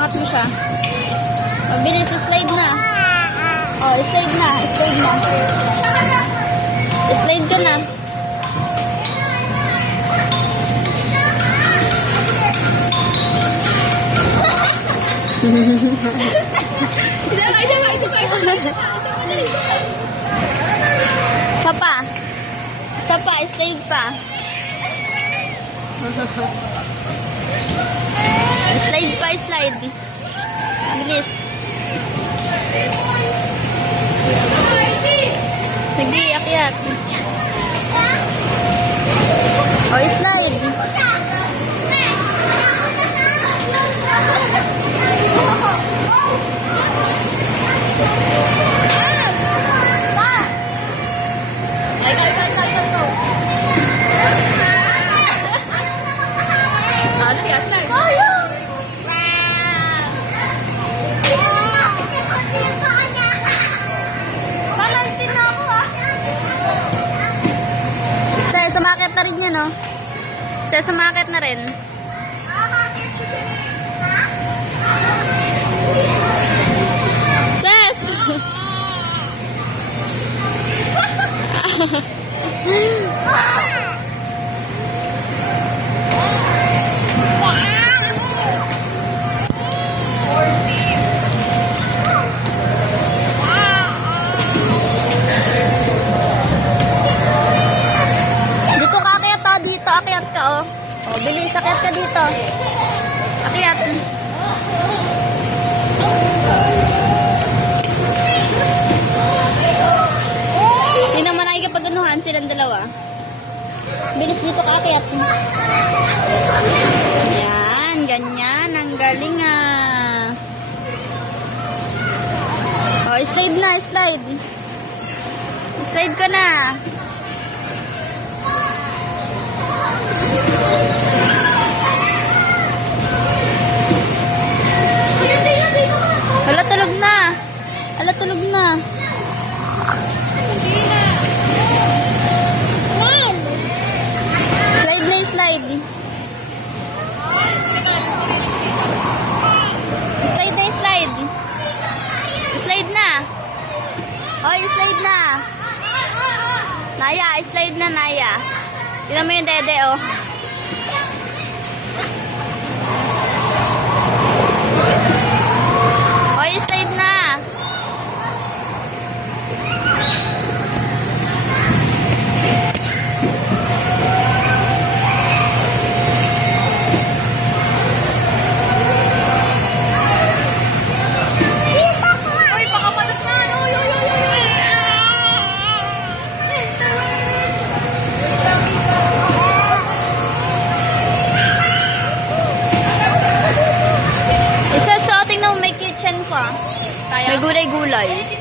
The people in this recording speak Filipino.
Angat mo siya. Mabilis, slide na. Oh, slide na. Slide na. Slide ka na. Isa pa. Isa pa, slide pa. Slide pa, slide. Bilis. Sige, akyat. O, slide. Sumakit na rin yun, no? Sumakit na rin. Ses! Akyat ka, oh. Oh, bilis, akyat ka dito. Akyat. Hindi naman nakikipag-anuhan silang dalawa. Bilis dito ka, akyat. Yan, ganyan. Ang galing, ah. Oh, slide na, slide. Slide ka na. Hala, tulog na. Hala, tulog na. Slide na, slide. Slide na, slide. Slide na. Hoy, slide na. Naya, slide na, Naya. Tignan mo yung dede, oh. Hoy, slide na. Hoy, pakapatot na. May gulay-gulay.